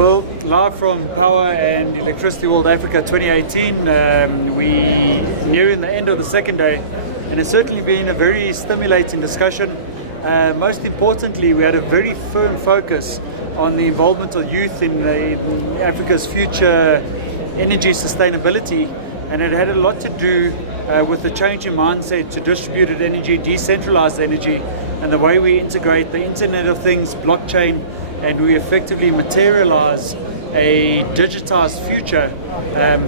Well, live from Power and Electricity World Africa 2018, we're nearing the end of the second day, and it's certainly been a very stimulating discussion. Most importantly, we had a very firm focus on the involvement of youth in Africa's future energy sustainability, and it had a lot to do with the change in mindset to distributed energy, decentralized energy, and the way we integrate the Internet of Things, blockchain, and we effectively materialize a digitized future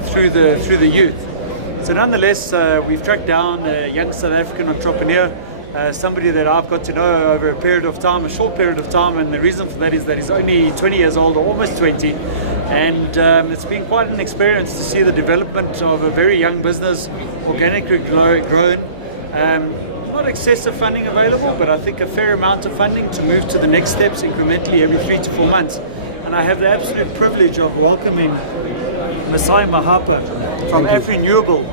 through the youth. So nonetheless, we've tracked down a young South African entrepreneur, somebody that I've got to know over a period of time, a short period of time, and the reason for that is that he's only 20 years old, or almost 20, and it's been quite an experience to see the development of a very young business, organically grown. Not excessive funding available, but I think a fair amount of funding to move to the next steps incrementally every 3 to 4 months. And I have the absolute privilege of welcoming Masai Mahapa from AfriRenewable.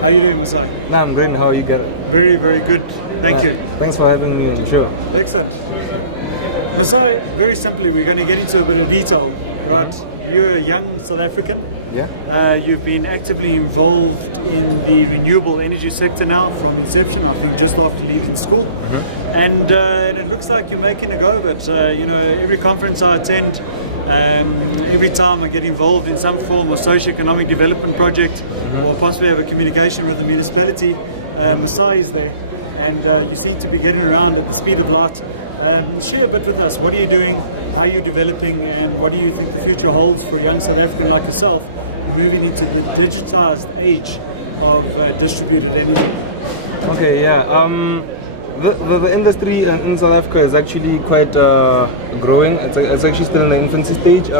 How are you doing, Masai? No, I'm great. How are you guys? Very, very good. Thank you. Thanks for having me on the show. Excellent. Masai, very simply, we're going to get into a bit of detail. Right? You're a young South African. Yeah. You've been actively involved in the renewable energy sector now from inception, I think just after leaving school. And it looks like you're making a go of it. Every conference I attend, every time I get involved in some form of socio-economic development project, or possibly have a communication with the municipality, Masai is there. And you seem to be getting around at the speed of light. Share a bit with us. What are you doing? How are you developing? And what do you think the future holds for a young South African like yourself, moving into the digitized age of distributed energy? Okay, yeah. The industry in South Africa is actually quite growing. It's actually still in the infancy stage.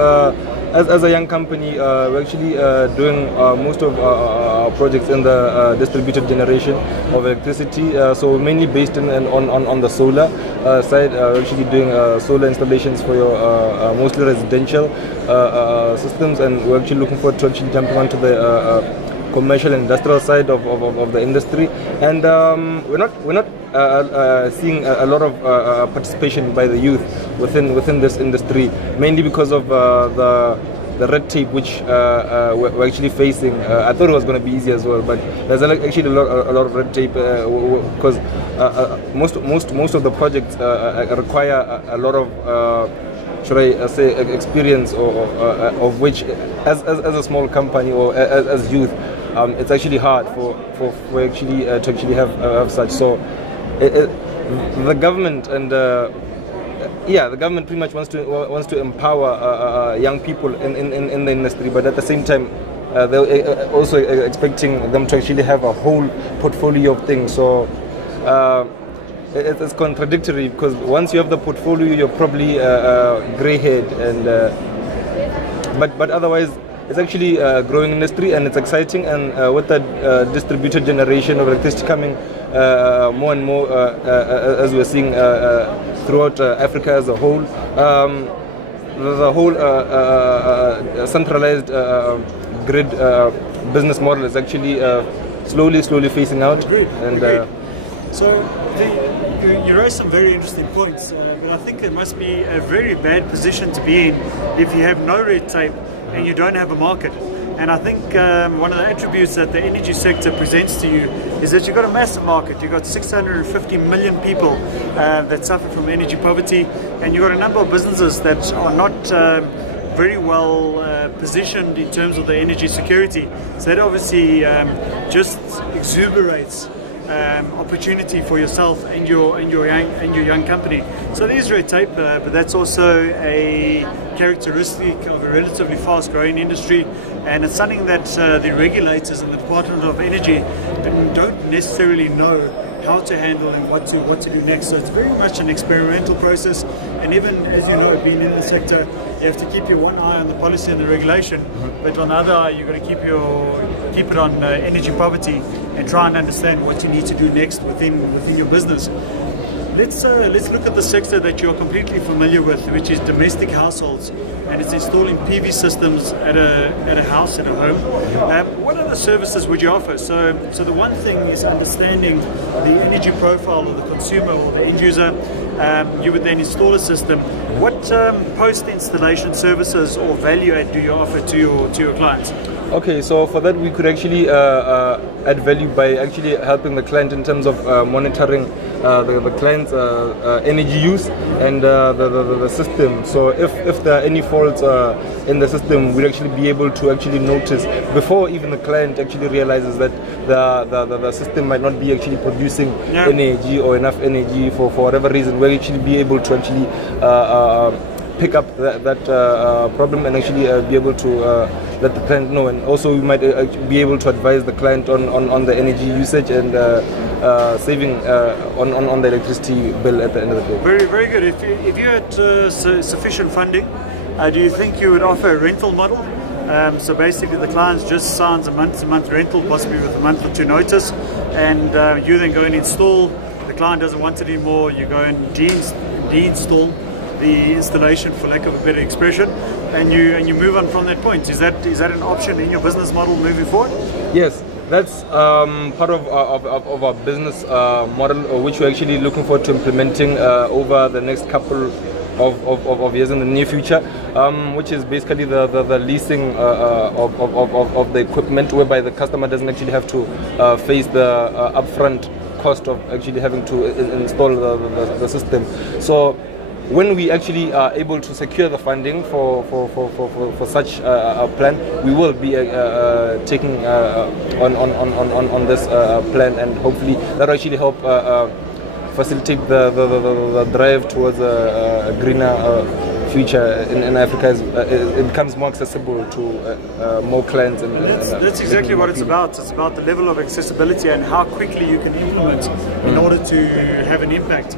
As a young company, we're actually doing most of our projects in the distributed generation of electricity. So mainly based on the solar side. We're actually doing solar installations for your mostly residential systems, and we're actually looking forward to actually jumping onto the commercial and industrial side of the industry. And we're not seeing a lot of participation by the youth within this industry, mainly because of the red tape which we're actually facing. I thought it was going to be easy as well, but there's actually a lot of red tape because most of the projects require a lot of should I say experience, or of which as a small company or as youth, it's actually hard for actually to actually have such. So the government and the government pretty much wants to empower young people in the industry, but at the same time they're also expecting them to actually have a whole portfolio of things. So it's contradictory, because once you have the portfolio, you're probably grey-haired, and but otherwise it's actually a growing industry, and it's exciting. And with the distributed generation of electricity coming more and more, as we're seeing throughout Africa as a whole, the whole centralized grid business model is actually slowly phasing out. Agreed. And so you raised some very interesting points, but I think it must be a very bad position to be in if you have no red tape and you don't have a market. And I think one of the attributes that the energy sector presents to you is that you've got a massive market. You've got 650 million people that suffer from energy poverty, and you've got a number of businesses that are not very well positioned in terms of the energy security. So that obviously just exuberates opportunity for yourself and your young company. So there's red tape, but that's also a characteristic of a relatively fast-growing industry, and it's something that the regulators and the Department of Energy don't necessarily know how to handle and what to do next. So it's very much an experimental process, and even as you know, being in the sector, you have to keep your one eye on the policy and the regulation, but on the other eye, you've got to keep it on energy poverty and try and understand what you need to do next within your business. Let's look at the sector that you're completely familiar with, which is domestic households, and it's installing PV systems at a house, at a home. What other services would you offer? So the one thing is understanding the energy profile of the consumer or the end user, You would then install a system. What post-installation services or value add do you offer to your clients? Okay, so for that we could actually add value by actually helping the client in terms of monitoring the client's energy use and the system. So if there are any faults in the system, we'll actually be able to actually notice before even the client actually realizes that the system might not be actually producing energy or enough energy for whatever reason. We'll actually be able to actually pick up that problem and actually be able to let the client know, and also we might be able to advise the client on the energy usage and saving on the electricity bill at the end of the day. Very, very good. If you had sufficient funding, do you think you would offer a rental model? So basically the client just signs a month-to-month rental, possibly with a month or two notice, and you then go and install. The client doesn't want it anymore, you go and de-install the installation, for lack of a better expression, and you move on from that point. Is that an option in your business model moving forward? Yes, that's part of our business model, which we're actually looking forward to implementing over the next couple of years in the near future, which is basically the leasing of the equipment, whereby the customer doesn't actually have to face the upfront cost of actually having to install the system. So when we actually are able to secure the funding for such a plan, we will be taking on this plan, and hopefully that will actually help facilitate the drive towards a greener future in Africa. It becomes more accessible to more clients. And that's exactly what it's about. It's about the level of accessibility and how quickly you can implement in order to have an impact.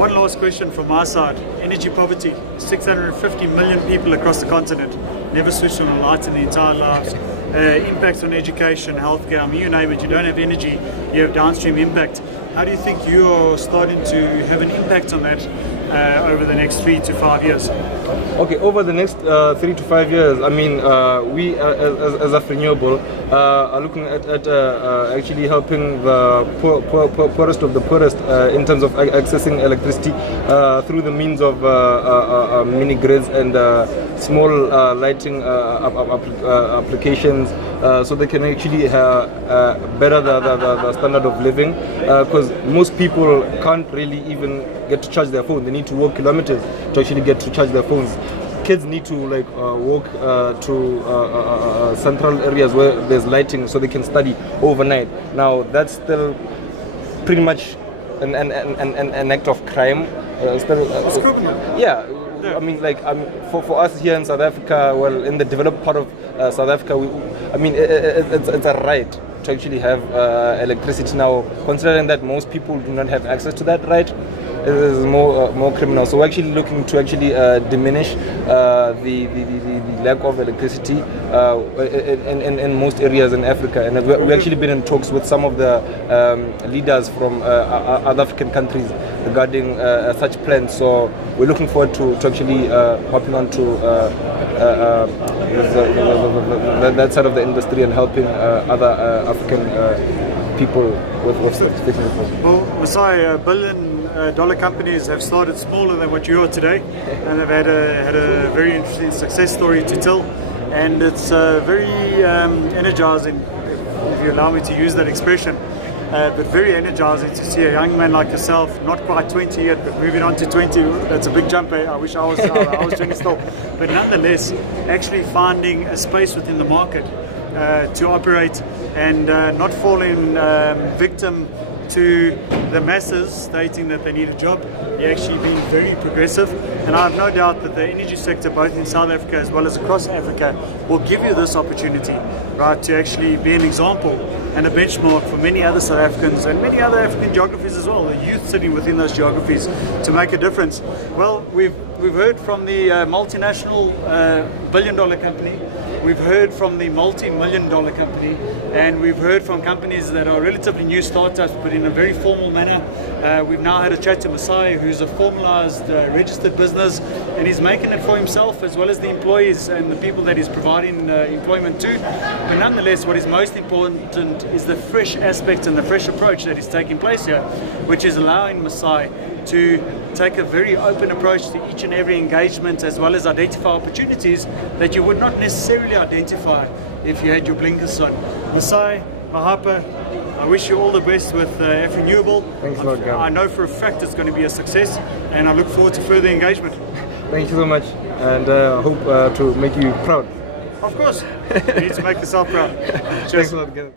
One last question from my side. Energy poverty. 650 million people across the continent never switched on a light in their entire lives. Impacts on education, healthcare, I mean, you name it. You don't have energy, you have downstream impact. How do you think you are starting to have an impact on that over the next 3 to 5 years? Okay, over the next 3 to 5 years, I mean, we as a renewable are looking at actually helping the poorest of the poorest in terms of accessing electricity through the means of mini grids and small lighting applications, so they can actually better the standard of living, because most people can't really even get to charge their phone. They need to walk kilometers to actually get to charge their phones. Kids need to walk to central areas where there's lighting so they can study overnight. Now that's still pretty much an act of crime. Yeah. I mean, for us here in South Africa, well, in the developed part of South Africa, it's a right to actually have electricity. Now, considering that most people do not have access to that right, it is more criminal. So we're actually looking to actually diminish the lack of electricity in most areas in Africa, and we've actually been in talks with some of the leaders from other African countries regarding such plans. So we're looking forward to actually hopping on to that side of the industry and helping other African people with technical. Well, Masai, billion-dollar companies have started smaller than what you are today, and they've had a very interesting success story to tell, and it's very energizing, if you allow me to use that expression. But very energizing to see a young man like yourself, not quite 20 yet, but moving on to 20. That's a big jump. I wish I was 20 still. But nonetheless, actually finding a space within the market to operate and not falling victim to the masses stating that they need a job. You're actually being very progressive, and I have no doubt that the energy sector, both in South Africa as well as across Africa, will give you this opportunity, right, to actually be an example and a benchmark for many other South Africans and many other African geographies as well, the youth sitting within those geographies, to make a difference. Well, we've heard from the multinational billion-dollar company, we've heard from the multi-million-dollar company, and we've heard from companies that are relatively new startups but in a very formal manner. We've now had a chat to Masai, who's a formalized registered business, and he's making it for himself as well as the employees and the people that he's providing employment to. But nonetheless, what is most important is the fresh aspect and the fresh approach that is taking place here, which is allowing Masai to take a very open approach to each and every engagement, as well as identify opportunities that you would not necessarily identify if you had your blinkers on. Masai Mahapa, I wish you all the best with F-Renewable. Thanks a lot, Gavin. I know for a fact it's going to be a success, and I look forward to further engagement. Thank you so much, and I hope to make you proud. Of course, you need to make yourself proud. Cheers. Thanks a lot, Gavin.